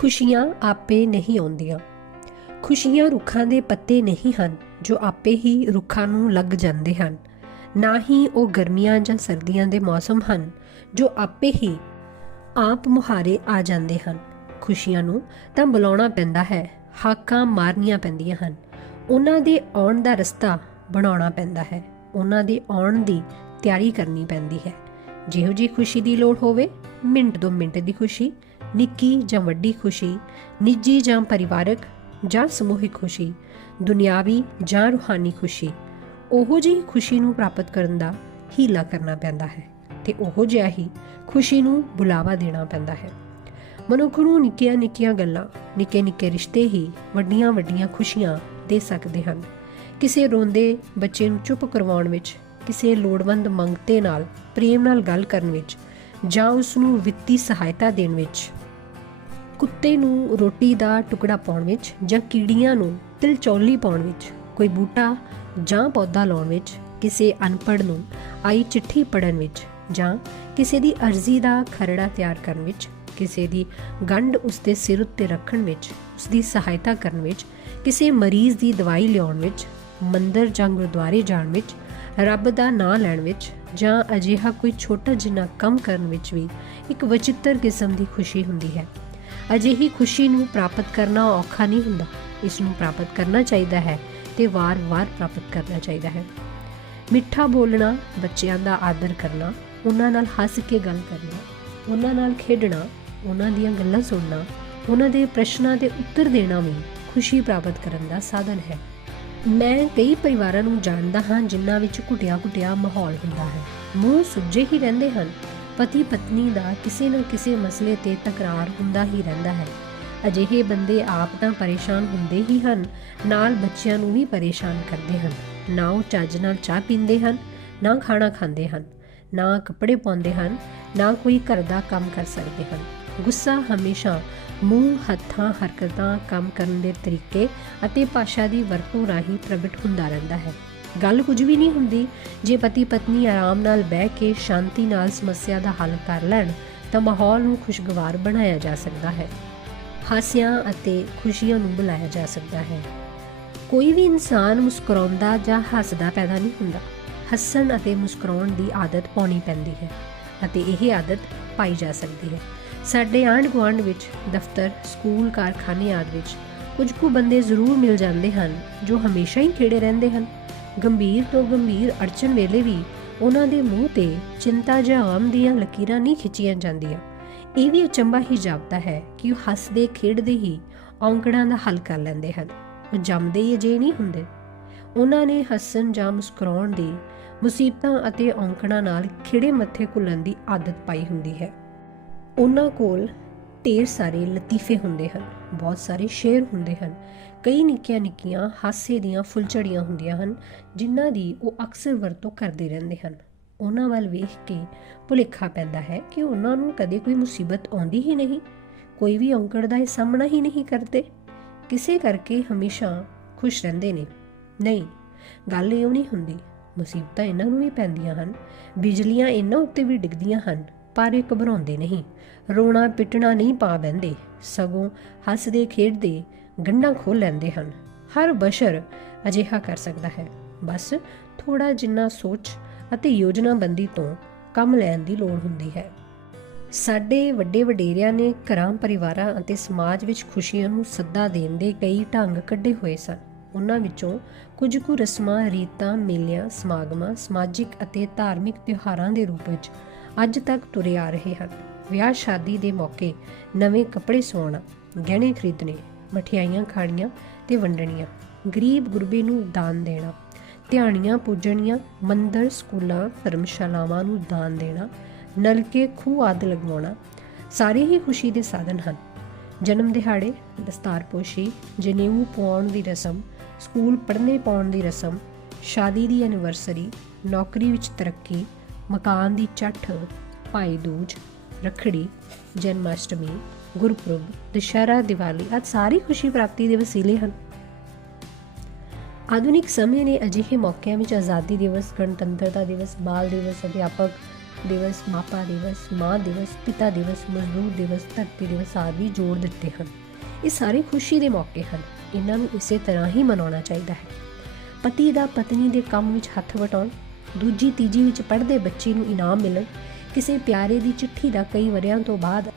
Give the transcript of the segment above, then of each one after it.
ਖੁਸ਼ੀਆਂ ਆਪੇ ਨਹੀਂ ਆਉਂਦੀਆਂ। ਖੁਸ਼ੀਆਂ ਰੁੱਖਾਂ ਦੇ ਪੱਤੇ ਨਹੀਂ ਹਨ, ਜੋ ਆਪੇ ਹੀ ਰੁੱਖਾਂ ਨੂੰ ਲੱਗ ਜਾਂਦੇ ਹਨ। ਨਾ ਹੀ ਉਹ ਗਰਮੀਆਂ ਜਾਂ ਸਰਦੀਆਂ ਦੇ ਮੌਸਮ ਹਨ, ਜੋ ਆਪੇ ਹੀ ਆਪ ਮੁਹਾਰੇ ਆ ਜਾਂਦੇ ਹਨ। ਖੁਸ਼ੀਆਂ ਨੂੰ ਤਾਂ ਬੁਲਾਉਣਾ ਪੈਂਦਾ ਹੈ, ਹਾਕਾਂ ਮਾਰਨੀਆਂ ਪੈਂਦੀਆਂ ਹਨ। ਉਹਨਾਂ ਦੇ ਆਉਣ ਦਾ ਰਸਤਾ ਬਣਾਉਣਾ ਪੈਂਦਾ ਹੈ, ਉਹਨਾਂ ਦੇ ਆਉਣ ਦੀ ਤਿਆਰੀ ਕਰਨੀ ਪੈਂਦੀ ਹੈ। ਜਿਹੋ ਜੀ ਖੁਸ਼ੀ ਦੀ ਲੋੜ ਹੋਵੇ, ਮਿੰਟ ਦੋ ਮਿੰਟ ਦੀ ਖੁਸ਼ੀ ਨਿੱਕੀ ਜਾਂ ਵੱਡੀ ਖੁਸ਼ੀ, ਨਿੱਜੀ ਜਾਂ ਪਰਿਵਾਰਕ ਜਾਂ ਸਮੂਹਿਕ ਖੁਸ਼ੀ, ਦੁਨਿਆਵੀ ਜਾਂ ਰੂਹਾਨੀ ਖੁਸ਼ੀ, ਉਹੋ ਜਿਹੀ ਖੁਸ਼ੀ ਨੂੰ ਪ੍ਰਾਪਤ ਕਰਨ ਦਾ ਹੀਲਾ ਕਰਨਾ ਪੈਂਦਾ ਹੈ ਤੇ ਉਹੋ ਜਿਹਾ ਹੀ ਖੁਸ਼ੀ ਨੂੰ ਬੁਲਾਵਾ ਦੇਣਾ ਪੈਂਦਾ ਹੈ। ਮਨੁੱਖ ਨੂੰ ਨਿੱਕੀਆਂ ਨਿੱਕੀਆਂ ਗੱਲਾਂ, ਨਿੱਕੇ ਨਿੱਕੇ ਰਿਸ਼ਤੇ ਹੀ ਵੱਡੀਆਂ ਵੱਡੀਆਂ ਖੁਸ਼ੀਆਂ ਦੇ ਸਕਦੇ ਹਨ। ਕਿਸੇ ਰੋਂਦੇ ਬੱਚੇ ਨੂੰ ਚੁੱਪ ਕਰਵਾਉਣ ਵਿੱਚ, ਕਿਸੇ ਲੋੜਵੰਦ ਮੰਗਤੇ ਨਾਲ, ਪ੍ਰੇਮ ਨਾਲ ਗੱਲ ਕਰਨ ਵਿੱਚ ਜਾਂ ਉਸ ਨੂੰ ਵਿੱਤੀ ਸਹਾਇਤਾ ਦੇਣ ਵਿੱਚ। ਕੁੱਤੇ ਨੂੰ ਰੋਟੀ ਦਾ ਟੁਕੜਾ ਪਾਉਣ ਵਿੱਚ ਜਾਂ ਕੀੜੀਆਂ ਨੂੰ ਤਿਲਚੌਲੀ ਪਾਉਣ ਵਿੱਚ, ਕੋਈ ਬੂਟਾ ਜਾਂ ਪੌਦਾ ਲਾਉਣ ਵਿੱਚ, ਕਿਸੇ ਅਨਪੜ੍ਹ ਨੂੰ ਆਈ ਚਿੱਠੀ ਪੜਨ ਵਿੱਚ ਜਾਂ ਕਿਸੇ ਦੀ ਅਰਜ਼ੀ ਦਾ ਖਰੜਾ ਤਿਆਰ ਕਰਨ ਵਿੱਚ, ਕਿਸੇ ਦੀ ਗੰਢ ਉਸ ਦੇ ਸਿਰ ਉੱਤੇ ਰੱਖਣ ਵਿੱਚ ਉਸਦੀ ਸਹਾਇਤਾ ਕਰਨ ਵਿੱਚ, ਕਿਸੇ ਮਰੀਜ਼ ਦੀ ਦਵਾਈ ਲਿਆਉਣ ਵਿੱਚ, ਮੰਦਰ ਜਾਂ ਗੁਰਦੁਆਰੇ ਜਾਣ ਵਿੱਚ, ਰੱਬ ਦਾ ਨਾਮ ਲੈਣ ਵਿੱਚ ਜਾਂ ਅਜਿਹਾ ਕੋਈ ਛੋਟਾ ਜਿਹਾ ਕੰਮ ਕਰਨ ਵਿੱਚ ਵੀ ਇੱਕ ਵਚਿੱਤਰ ਕਿਸਮ ਦੀ ਖੁਸ਼ੀ ਹੁੰਦੀ ਹੈ। ਅਜਿਹੀ ਖੁਸ਼ੀ ਨੂੰ ਪ੍ਰਾਪਤ ਕਰਨਾ ਔਖਾ ਨਹੀਂ ਹੁੰਦਾ। ਇਸ ਨੂੰ ਪ੍ਰਾਪਤ ਕਰਨਾ ਚਾਹੀਦਾ ਹੈ ਤੇ ਵਾਰ-ਵਾਰ ਪ੍ਰਾਪਤ ਕਰਨਾ ਚਾਹੀਦਾ ਹੈ। ਮਿੱਠਾ ਬੋਲਣਾ, ਬੱਚਿਆਂ ਦਾ ਆਦਰ ਕਰਨਾ, ਉਹਨਾਂ ਨਾਲ ਹੱਸ ਕੇ ਗੱਲ ਕਰਨਾ, ਉਹਨਾਂ ਨਾਲ ਖੇਡਣਾ, ਉਹਨਾਂ ਦੀਆਂ ਗੱਲਾਂ ਸੁਣਨਾ, ਉਹਨਾਂ ਦੇ ਪ੍ਰਸ਼ਨਾਂ ਦੇ ਉੱਤਰ ਦੇਣਾ ਵੀ ਖੁਸ਼ੀ ਪ੍ਰਾਪਤ ਕਰਨ ਦਾ ਸਾਧਨ ਹੈ। ਮੈਂ ਕਈ ਪਰਿਵਾਰਾਂ ਨੂੰ ਜਾਣਦਾ ਹਾਂ ਜਿਨ੍ਹਾਂ ਵਿੱਚ ਘੁਟਿਆ-ਘੁਟਿਆ ਮਾਹੌਲ ਹੁੰਦਾ ਹੈ। ਮੂੰਹ ਸੁੱਜੇ ਹੀ ਰਹਿੰਦੇ ਹਨ। ਪਤੀ ਪਤਨੀ ਦਾ ਕਿਸੇ ਨਾ ਕਿਸੇ ਮਸਲੇ ਤੇ ਤਕਰਾਰ ਹੁੰਦਾ ਹੀ ਰਹਿੰਦਾ ਹੈ। ਅਜਿਹੇ ਬੰਦੇ ਆਪ ਤਾਂ ਪਰੇਸ਼ਾਨ ਹੁੰਦੇ ਹੀ ਹਨ, ਨਾਲ ਬੱਚਿਆਂ ਨੂੰ ਵੀ ਪਰੇਸ਼ਾਨ ਕਰਦੇ ਹਨ। ਨਾ ਉਹ ਚੱਜ ਨਾਲ ਚਾਹ ਪੀਂਦੇ ਹਨ, ਨਾ ਖਾਣਾ ਖਾਂਦੇ ਹਨ, ਨਾ ਕੱਪੜੇ ਪਾਉਂਦੇ ਹਨ, ਨਾ ਕੋਈ ਘਰ ਦਾ ਕੰਮ ਕਰ ਸਕਦੇ ਹਨ। ਗੁੱਸਾ ਹਮੇਸ਼ਾ ਮੂੰਹ, ਹੱਥਾਂ, ਹਰਕਤਾਂ, ਕੰਮ ਕਰਨ ਦੇ ਤਰੀਕੇ ਅਤੇ ਭਾਸ਼ਾ ਦੀ ਵਰਤੋਂ ਰਾਹੀਂ ਪ੍ਰਗਟ ਹੁੰਦਾ ਰਹਿੰਦਾ ਹੈ। ਗੱਲ ਕੁਝ ਵੀ ਨਹੀਂ ਹੁੰਦੀ। ਜੇ ਪਤੀ ਪਤਨੀ ਆਰਾਮ ਨਾਲ ਬਹਿ ਕੇ ਸ਼ਾਂਤੀ ਨਾਲ ਸਮੱਸਿਆ ਦਾ ਹੱਲ ਕਰ ਲੈਣ, ਤਾਂ ਮਾਹੌਲ ਨੂੰ ਖੁਸ਼ਗਵਾਰ ਬਣਾਇਆ ਜਾ ਸਕਦਾ ਹੈ। ਹਾਸਿਆਂ ਅਤੇ ਖੁਸ਼ੀਆਂ ਨੂੰ ਬੁਲਾਇਆ ਜਾ ਸਕਦਾ ਹੈ। ਕੋਈ ਵੀ ਇਨਸਾਨ ਮੁਸਕਰਾਉਂਦਾ ਜਾਂ ਹੱਸਦਾ ਪੈਦਾ ਨਹੀਂ ਹੁੰਦਾ। ਹੱਸਣ ਅਤੇ ਮੁਸਕਰਾਉਣ ਦੀ ਆਦਤ ਪਾਉਣੀ ਪੈਂਦੀ ਹੈ। ਅਤੇ ਇਹ ਆਦਤ ਪਾਈ ਜਾ ਸਕਦੀ ਹੈ। ਸਾਡੇ ਆਂਢ ਗੁਆਂਢ ਵਿੱਚ, ਦਫ਼ਤਰ, ਸਕੂਲ, ਕਾਰਖਾਨੇ ਆਦਿ ਵਿੱਚ ਕੁਝ ਕੁ ਬੰਦੇ ਜ਼ਰੂਰ ਮਿਲ ਜਾਂਦੇ ਹਨ ਜੋ ਹਮੇਸ਼ਾ ਹੀ ਖੇੜੇ ਰਹਿੰਦੇ ਹਨ। ਗੰਭੀਰ ਤੋਂ ਗੰਭੀਰ ਅੜਚਨ ਵੇਲੇ ਵੀ ਉਹਨਾਂ ਦੇ ਮੂੰਹ ਤੇ ਚਿੰਤਾ ਜਾਂ ਆਮ ਦੀਆਂ ਲਕੀਰਾਂ ਨਹੀਂ ਖਿੱਚੀਆਂ ਜਾਂਦੀਆਂ। ਇਹ ਵੀ ਅਚੰਭਾ ਹੀ ਜਾਪਦਾ ਹੈ ਕਿ ਉਹ ਹੱਸਦੇ, ਖੇਡਦੇ ਹੀ ਔਂਕੜਾਂ ਦਾ ਹੱਲ ਕਰ ਲੈਂਦੇ ਹਨ। ਉਹ ਜੰਮਦੇ ਹੀ ਅਜੇ ਨਹੀਂ ਹੁੰਦੇ। ਉਹਨਾਂ ਨੇ ਹੱਸਣ ਜਾਂ ਮੁਸਕਰਾਉਣ ਦੀ ਮੁਸੀਬਤਾਂ ਅਤੇ ਔਂਕੜਾਂ ਨਾਲ ਖਿੜੇ ਮੱਥੇ ਘੁਲਣ ਦੀ ਆਦਤ ਪਾਈ ਹੁੰਦੀ ਹੈ। ਉਹਨਾਂ ਕੋਲ ਢੇਰ ਸਾਰੇ ਲਤੀਫੇ ਹੁੰਦੇ ਹਨ, ਬਹੁਤ ਸਾਰੇ ਸ਼ੇਰ ਹੁੰਦੇ ਹਨ। ਕਈ ਨਿੱਕੀਆਂ ਨਿੱਕੀਆਂ ਹਾਸੇ ਦੀਆਂ ਫੁੱਲਝੜੀਆਂ ਹੁੰਦੀਆਂ ਹਨ, ਜਿਨ੍ਹਾਂ ਦੀ ਉਹ ਅਕਸਰ ਵਰਤੋਂ ਕਰਦੇ ਰਹਿੰਦੇ ਹਨ। ਉਹਨਾਂ ਵੱਲ ਵੇਖ ਕੇ ਭੁਲੇਖਾ ਪੈਂਦਾ ਹੈ ਕਿ ਉਹਨਾਂ ਨੂੰ ਕਦੇ ਕੋਈ ਮੁਸੀਬਤ ਆਉਂਦੀ ਹੀ ਨਹੀਂ, ਕੋਈ ਵੀ ਔਂਕੜ ਦਾ ਇਹ ਸਾਹਮਣਾ ਹੀ ਨਹੀਂ ਕਰਦੇ। ਕਿਸੇ ਕਰਕੇ ਹਮੇਸ਼ਾ ਖੁਸ਼ ਰਹਿੰਦੇ ਨੇ। ਨਹੀਂ, ਗੱਲ ਇਹ ਨਹੀਂ ਹੁੰਦੀ ਮੁਸੀਬਤਾਂ ਇਹਨਾਂ ਨੂੰ ਵੀ ਪੈਂਦੀਆਂ ਹਨ, ਬਿਜਲੀਆਂ ਇਹਨਾਂ ਉੱਤੇ ਵੀ ਡਿੱਗਦੀਆਂ ਹਨ, ਪਰ ਇਹ ਘਬਰਾਉਂਦੇ ਨਹੀਂ। ਰੋਣਾ ਪਿੱਟਣਾ ਨਹੀਂ ਪਾ ਬੈੰਦੇ ਸਗੋਂ ਹੱਸਦੇ ਖੇਡਦੇ ਗੰਢਾਂ ਖੋਲ ਲੈਂਦੇ ਹਨ। ਹਰ ਬਸ਼ਰ ਅਜਿਹਾ ਕਰ ਸਕਦਾ ਹੈ। ਬਸ ਥੋੜਾ ਜਿੰਨਾ ਸੋਚ ਅਤੇ ਯੋਜਨਾਬੰਦੀ ਤੋਂ ਕੰਮ ਲੈਣ ਦੀ ਲੋੜ ਹੁੰਦੀ ਹੈ। ਸਾਡੇ ਵੱਡੇ ਵਡੇਰਿਆਂ ਨੇ ਘਰਾਂ, ਪਰਿਵਾਰਾਂ ਅਤੇ ਸਮਾਜ ਵਿੱਚ ਖੁਸ਼ੀਆਂ ਨੂੰ ਸੱਦਾ ਦੇਣ ਦੇ ਕਈ ਢੰਗ ਕੱਢੇ ਹੋਏ ਸਨ। ਉਹਨਾਂ ਵਿੱਚੋਂ ਕੁਝ ਕੁ ਰਸਮਾਂ, ਰੀਤਾਂ, ਮੇਲਿਆਂ, ਸਮਾਗਮਾਂ, ਸਮਾਜਿਕ ਅਤੇ ਧਾਰਮਿਕ ਤਿਉਹਾਰਾਂ ਦੇ ਰੂਪ ਵਿੱਚ ਅੱਜ ਤੱਕ ਤੁਰੇ ਆ ਰਹੇ ਹਨ। ਵਿਆਹ ਸ਼ਾਦੀ ਦੇ ਮੌਕੇ ਨਵੇਂ ਕੱਪੜੇ ਸਵਾਉਣਾ, ਗਹਿਣੇ ਖਰੀਦਣੇ, ਮਠਿਆਈਆਂ ਖਾਣੀਆਂ ਤੇ ਵੰਡਣੀਆਂ, ਗਰੀਬ ਗੁਰਬੇ ਨੂੰ ਦਾਨ ਦੇਣਾ, ਧਿਆਣੀਆਂ ਪੂਜਣੀਆਂ, ਮੰਦਰ, ਸਕੂਲਾਂ, ਧਰਮਸ਼ਾਲਾਵਾਂ ਨੂੰ ਦਾਨ ਦੇਣਾ, ਨਲਕੇ ਖੂਹ ਆਦਿ ਲਗਵਾਉਣਾ, ਸਾਰੇ ਹੀ ਖੁਸ਼ੀ ਦੇ ਸਾਧਨ ਹਨ। ਜਨਮ ਦਿਹਾੜੇ, ਦਸਤਾਰਪੋਸ਼ੀ, ਜਨੇਊ ਪਾਉਣ ਦੀ ਰਸਮ ਸਕੂਲ ਪੜ੍ਹਨੇ ਪਾਉਣ ਦੀ ਰਸਮ, ਸ਼ਾਦੀ ਦੀ ਐਨੀਵਰਸਰੀ ਨੌਕਰੀ ਵਿੱਚ ਤਰੱਕੀ, ਮਕਾਨ ਦੀ ਚੱਠ ਭਾਈ ਦੂਜ, ਰੱਖੜੀ, ਜਨਮਾਸ਼ਟਮੀ, ਗੁਰਪੁਰਬ, ਦੁਸ਼ਹਿਰਾ, ਦੀਵਾਲੀ, ਆਦਿ ਸਾਰੀ ਖੁਸ਼ੀ ਪ੍ਰਾਪਤੀ ਦੇ ਵਸੀਲੇ ਹਨ। ਆਧੁਨਿਕ ਸਮੇਂ ਨੇ ਅਜਿਹੇ ਮੌਕਿਆਂ ਵਿੱਚ ਆਜ਼ਾਦੀ ਦਿਵਸ, ਗਣਤੰਤਰਤਾ ਦਿਵਸ, ਬਾਲ ਦਿਵਸ, ਅਧਿਆਪਕ ਦਿਵਸ, ਮਾਪਾ ਦਿਵਸ, ਮਾਂ ਦਿਵਸ, ਪਿਤਾ ਦਿਵਸ, ਮਜ਼ਦੂਰ ਦਿਵਸ, ਧਰਤੀ ਦਿਵਸ ਆਦਿ ਜੋੜ ਦਿੱਤੇ ਹਨ। ਇਹ ਸਾਰੇ ਖੁਸ਼ੀ ਦੇ ਮੌਕੇ ਹਨ। ਇਹਨਾਂ ਨੂੰ ਇਸੇ ਤਰ੍ਹਾਂ ਹੀ ਮਨਾਉਣਾ ਚਾਹੀਦਾ ਹੈ। ਪਤੀ ਦਾ ਪਤਨੀ ਦੇ ਕੰਮ ਵਿੱਚ ਹੱਥ ਵਟਾਉਣ, ਦੂਜੀ ਤੀਜੀ ਵਿੱਚ ਪੜ੍ਹਦੇ ਬੱਚੇ ਨੂੰ ਇਨਾਮ ਮਿਲਣ, ਕਿਸੇ ਪਿਆਰੇ ਦੀ ਚਿੱਠੀ ਦਾ ਕਈ ਵਰਿਆਂ ਤੋਂ ਬਾਅਦ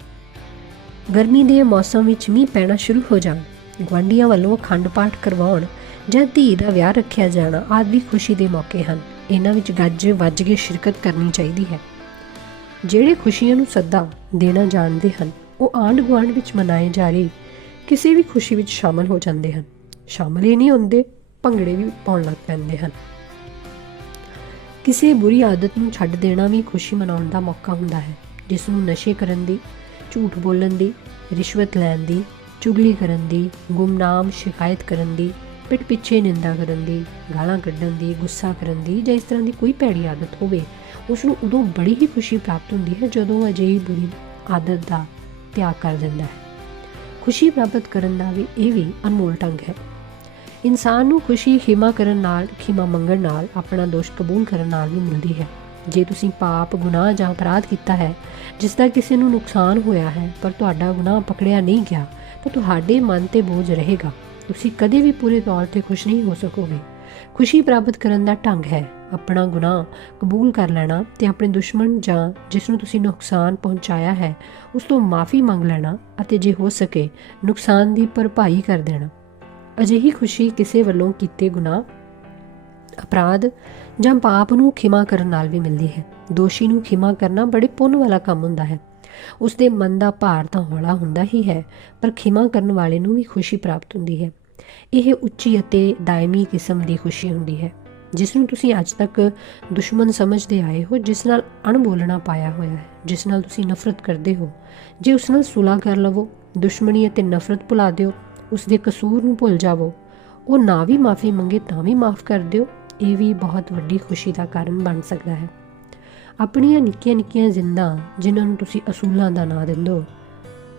ਗਰਮੀ ਦੇ ਮੌਸਮ ਵਿੱਚ ਮੀਂਹ ਪੈਣਾ ਸ਼ੁਰੂ ਹੋ ਜਾਣ, ਗੁਆਂਢੀਆਂ ਵੱਲੋਂ ਅਖੰਡ ਪਾਠ ਕਰਵਾਉਣ ਜਾਂ ਧੀ ਦਾ ਵਿਆਹ ਰੱਖਿਆ ਜਾਣਾ ਆਦਿ ਖੁਸ਼ੀ ਦੇ ਮੌਕੇ ਹਨ। ਇਹਨਾਂ ਵਿੱਚ ਗੱਜ ਵੱਜ ਕੇ ਸ਼ਿਰਕਤ ਕਰਨੀ ਚਾਹੀਦੀ ਹੈ। ਜਿਹੜੇ ਖੁਸ਼ੀਆਂ ਨੂੰ ਸੱਦਾ ਦੇਣਾ ਜਾਣਦੇ ਹਨ, ਉਹ ਆਂਢ ਗੁਆਂਢ ਵਿੱਚ ਮਨਾਏ ਜਾ ਰਹੇ ਕਿਸੇ ਵੀ ਖੁਸ਼ੀ ਵਿੱਚ ਸ਼ਾਮਲ ਹੋ ਜਾਂਦੇ ਹਨ। ਸ਼ਾਮਲ ਹੀ ਨਹੀਂ ਹੁੰਦੇ, ਭੰਗੜੇ ਵੀ ਪਾਉਣ ਲੱਗ ਪੈਂਦੇ ਹਨ। ਕਿਸੇ ਬੁਰੀ ਆਦਤ ਨੂੰ ਛੱਡ ਦੇਣਾ ਵੀ ਖੁਸ਼ੀ ਮਨਾਉਣ ਦਾ ਮੌਕਾ ਹੁੰਦਾ ਹੈ, ਜਿਸ ਨੂੰ ਨਸ਼ੇ ਕਰਨ ਦੀ, ਝੂਠ ਬੋਲਣ ਦੀ, ਰਿਸ਼ਵਤ ਲੈਣ ਦੀ, ਚੁਗਲੀ ਕਰਨ ਦੀ, ਗੁੰਮਨਾਮ, ਸ਼ਿਕਾਇਤ ਕਰਨ ਦੀ, ਪਿੱਠ ਪਿੱਛੇ ਨਿੰਦਾ ਕਰਨ ਦੀ, ਗਾਲਾਂ ਕੱਢਣ ਦੀ, ਗੁੱਸਾ ਕਰਨ ਦੀ ਜਾਂ ਇਸ ਤਰ੍ਹਾਂ ਦੀ ਕੋਈ ਭੈੜੀ ਆਦਤ ਹੋਵੇ, ਉਸ ਨੂੰ ਉਦੋਂ ਬੜੀ ਹੀ ਖੁਸ਼ੀ ਪ੍ਰਾਪਤ ਹੁੰਦੀ ਹੈ ਜਦੋਂ ਅਜਿਹੀ ਬੁਰੀ ਆਦਤ ਦਾ ਤਿਆਗ ਕਰ ਦਿੰਦਾ ਹੈ। ਖੁਸ਼ੀ ਪ੍ਰਾਪਤ ਕਰਨ ਦਾ ਵੀ ਇਹ ਵੀ ਅਨਮੋਲ ਢੰਗ ਹੈ। ਇਨਸਾਨ ਨੂੰ ਖੁਸ਼ੀ, ਖਿਮਾ ਕਰਨ ਨਾਲ, ਖਿਮਾ ਮੰਗਣ ਨਾਲ, ਆਪਣਾ ਦੋਸ਼ ਕਬੂਲ ਕਰਨ ਨਾਲ ਵੀ ਮਿਲਦੀ ਹੈ। ਜੇ ਤੁਸੀਂ ਪਾਪ, ਗੁਨਾਹ ਜਾਂ ਅਪਰਾਧ ਕੀਤਾ ਹੈ, ਜਿਸ ਦਾ ਕਿਸੇ ਨੂੰ ਨੁਕਸਾਨ ਹੋਇਆ ਹੈ, ਪਰ ਤੁਹਾਡਾ ਗੁਨਾਹ ਪਕੜਿਆ ਨਹੀਂ ਗਿਆ, ਤਾਂ ਤੁਹਾਡੇ ਮਨ ਤੇ ਬੋਝ ਰਹੇਗਾ। ਤੁਸੀਂ ਕਦੇ ਵੀ ਪੂਰੇ ਤੌਰ ਤੇ ਖੁਸ਼ ਨਹੀਂ ਹੋ ਸਕੋਗੇ। ਖੁਸ਼ੀ ਪ੍ਰਾਪਤ ਕਰਨ ਦਾ ਢੰਗ ਹੈ। ਆਪਣਾ ਗੁਨਾਹ ਕਬੂਲ ਕਰ ਲੈਣਾ ਤੇ ਆਪਣੇ ਦੁਸ਼ਮਣ ਜਾਂ ਜਿਸ ਨੂੰ ਤੁਸੀਂ ਨੁਕਸਾਨ ਪਹੁੰਚਾਇਆ ਹੈ, ਉਸ ਤੋਂ ਮਾਫੀ ਮੰਗ ਲੈਣਾ ਅਤੇ ਜੇ ਹੋ ਸਕੇ, ਨੁਕਸਾਨ ਦੀ ਭਰਪਾਈ ਕਰ ਦੇਣਾ। ਅਜਿਹੀ ਖੁਸ਼ੀ ਕਿਸੇ ਵੱਲੋਂ ਕੀਤੇ ਗੁਨਾਹ, ਅਪਰਾਧ ਜਾਂ ਪਾਪ ਨੂੰ ਖਿਮਾ ਕਰਨ ਨਾਲ ਵੀ ਮਿਲਦੀ ਹੈ। ਦੋਸ਼ੀ ਨੂੰ ਖਿਮਾ ਕਰਨਾ ਬੜੇ ਪੁੰਨ ਵਾਲਾ ਕੰਮ ਹੁੰਦਾ ਹੈ। ਉਸ ਦੇ ਮਨ ਦਾ ਭਾਰ ਤਾਂ ਹੌਲਾ ਹੁੰਦਾ ਹੀ ਹੈ, ਪਰ ਖਿਮਾ ਕਰਨ ਵਾਲੇ ਨੂੰ ਵੀ ਖੁਸ਼ੀ ਪ੍ਰਾਪਤ ਹੁੰਦੀ ਹੈ। ਇਹ ਉੱਚੀ ਅਤੇ ਦਾਇਮੀ ਕਿਸਮ ਦੀ ਖੁਸ਼ੀ ਹੁੰਦੀ ਹੈ। ਜਿਸ ਨੂੰ ਤੁਸੀਂ ਅੱਜ ਤੱਕ ਦੁਸ਼ਮਣ ਸਮਝਦੇ ਆਏ ਹੋ, ਜਿਸ ਨਾਲ ਅਣਬੋਲਣਾ ਪਾਇਆ ਹੋਇਆ ਹੈ, ਜਿਸ ਨਾਲ ਤੁਸੀਂ ਨਫ਼ਰਤ ਕਰਦੇ ਹੋ, ਜੇ ਉਸ ਨਾਲ ਸੁਲਾ ਕਰ ਲਵੋ, ਦੁਸ਼ਮਣੀ ਅਤੇ ਨਫ਼ਰਤ ਭੁਲਾ ਦਿਓ, ਉਸ ਦੇ ਕਸੂਰ ਨੂੰ ਭੁੱਲ ਜਾਵੋ, ਉਹ ਨਾ ਵੀ ਮਾਫੀ ਮੰਗੇ ਤਾਂ ਵੀ ਮਾਫ ਕਰ ਦਿਓ, ਇਹ ਵੀ ਬਹੁਤ ਵੱਡੀ ਖੁਸ਼ੀ ਦਾ ਕਾਰਨ ਬਣ ਸਕਦਾ ਹੈ। ਆਪਣੀਆਂ ਨਿੱਕੀਆਂ ਨਿੱਕੀਆਂ ਜ਼ਿੰਦਾਂ, ਜਿਨ੍ਹਾਂ ਨੂੰ ਤੁਸੀਂ ਅਸੂਲਾਂ ਦਾ ਨਾਂ ਦਿੰਦੇ ਹੋ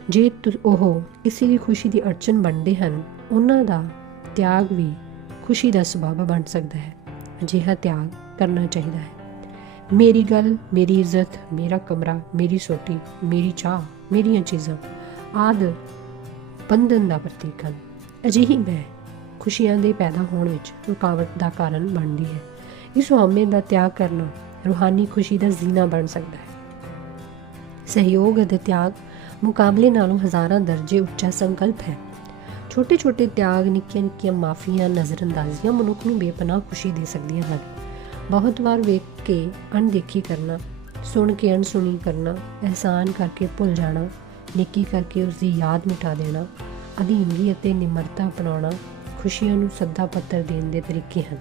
ਜੇ ਤੁ- ਉਹ ਕਿਸੇ ਦੀ ਖੁਸ਼ੀ ਦੀ ਅੜਚਨ ਬਣਦੇ ਹਨ, ਉਹਨਾਂ ਦਾ ਤਿਆਗ ਵੀ ਖੁਸ਼ੀ ਦਾ ਸਬਬ ਬਣ ਸਕਦਾ ਹੈ। ਅਜਿਹਾ ਤਿਆਗ ਕਰਨਾ ਚਾਹੀਦਾ ਹੈ। ਮੇਰੀ ਗੱਲ, ਮੇਰੀ ਇੱਜ਼ਤ, ਮੇਰਾ ਕਮਰਾ, ਮੇਰੀ ਸੋਟੀ, ਮੇਰੀ ਚਾਹ, ਮੇਰੀਆਂ ਚੀਜ਼ਾਂ, ਆਦ ਬੰਧਨ ਦਾ ਪ੍ਰਤੀਕ ਹਨ। ਅਜਿਹੀ ਮੈਂ ਖੁਸ਼ੀਆਂ ਦੇ ਪੈਦਾ ਹੋਣ ਵਿੱਚ ਰੁਕਾਵਟ ਦਾ ਕਾਰਨ ਬਣਦੀ ਹੈ। ਇਸ ਹਉਮੈ ਦਾ ਤਿਆਗ ਕਰਨਾ ਰੂਹਾਨੀ ਖੁਸ਼ੀ ਦਾ ਜ਼ੀਨਾ ਬਣ ਸਕਦਾ ਹੈ। ਸਹਿਯੋਗ ਅਤੇ ਤਿਆਗ ਮੁਕਾਬਲੇ ਨਾਲੋਂ ਹਜ਼ਾਰਾਂ ਦਰਜੇ ਉੱਚਾ ਸੰਕਲਪ ਹੈ। ਛੋਟੇ ਛੋਟੇ ਤਿਆਗ ਨਿੱਕੀਆਂ ਨਿੱਕੀਆਂ ਮਾਫੀਆਂ, ਨਜ਼ਰਅੰਦਾਜ਼ੀਆਂ ਮਨੁੱਖ ਨੂੰ ਬੇਪਨਾਹ ਖੁਸ਼ੀ ਦੇ ਸਕਦੀਆਂ ਹਨ। ਬਹੁਤ ਵਾਰ ਵੇਖ ਕੇ ਅਣਦੇਖੀ ਕਰਨਾ, ਸੁਣ ਕੇ ਅਣਸੁਣੀ ਕਰਨਾ, ਅਹਿਸਾਨ ਕਰਕੇ ਭੁੱਲ ਜਾਣਾ, ਨੇਕੀ ਕਰਕੇ ਉਸ ਦੀ ਯਾਦ ਮਿਟਾ ਦੇਣਾ, ਅਧੀਨਗੀ ਅਤੇ ਨਿਮਰਤਾ ਅਪਣਾਉਣਾ ਖੁਸ਼ੀਆਂ ਨੂੰ ਸੱਦਾ ਪੱਤਰ ਦੇਣ ਦੇ ਤਰੀਕੇ ਹਨ।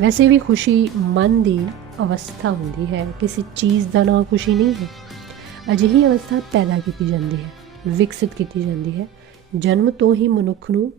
ਵੈਸੇ ਵੀ ਖੁਸ਼ੀ ਮਨ ਦੀ ਅਵਸਥਾ ਹੁੰਦੀ ਹੈ, ਕਿਸੇ ਚੀਜ਼ ਦਾ ਨਾਮ ਖੁਸ਼ੀ ਨਹੀਂ ਹੈ। ਅਜਿਹੀ ਅਵਸਥਾ ਪੈਦਾ ਕੀਤੀ ਜਾਂਦੀ ਹੈ, ਵਿਕਸਿਤ ਕੀਤੀ ਜਾਂਦੀ ਹੈ। ਜਨਮ ਤੋਂ ਹੀ ਮਨੁੱਖ ਨੂੰ